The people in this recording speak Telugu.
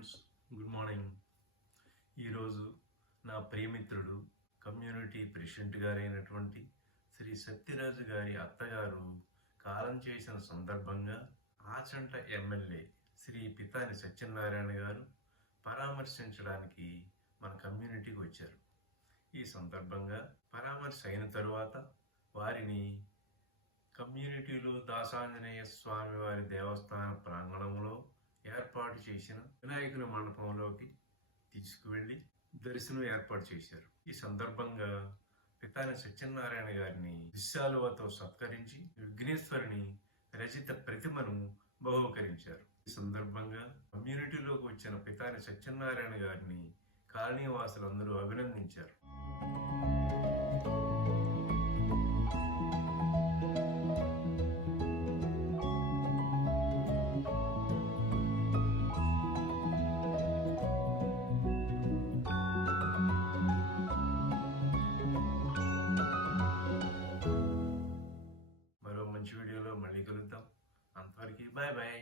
Friends, good morning. ఈరోజు నా ప్రియమిత్రుడు కమ్యూనిటీ ప్రెసిడెంట్ గారైనటువంటి శ్రీ సత్యరాజు గారి అత్తగారు కాలం చేసిన సందర్భంగా ఆచంట ఎమ్మెల్యే శ్రీ పితాని సత్యనారాయణ గారు పరామర్శించడానికి మన కమ్యూనిటీకి వచ్చారు. ఈ సందర్భంగా పరామర్శ అయిన తరువాత వారిని కమ్యూనిటీలో దాసాంజనేయ స్వామి వారి దేవస్థాన ప్రాంగణంలో ఏర్పాటు చేసిన వినాయకుని మండపంలోకి తీసుకువెళ్ళి దర్శనం ఏర్పాటు చేశారు. ఈ సందర్భంగా పితాని సత్యనారాయణ గారిని విశాలువతో సత్కరించి విఘ్నేశ్వరుని రచిత ప్రతిమను బహూకరించారు. ఈ సందర్భంగా కమ్యూనిటీలోకి వచ్చిన పితాని సత్యనారాయణ గారిని కాలనీవాసులందరూ అభినందించారు. మరో మంచి వీడియోలో మళ్ళీ కలుద్దాం. అంతవరకు బాయ్ బాయ్.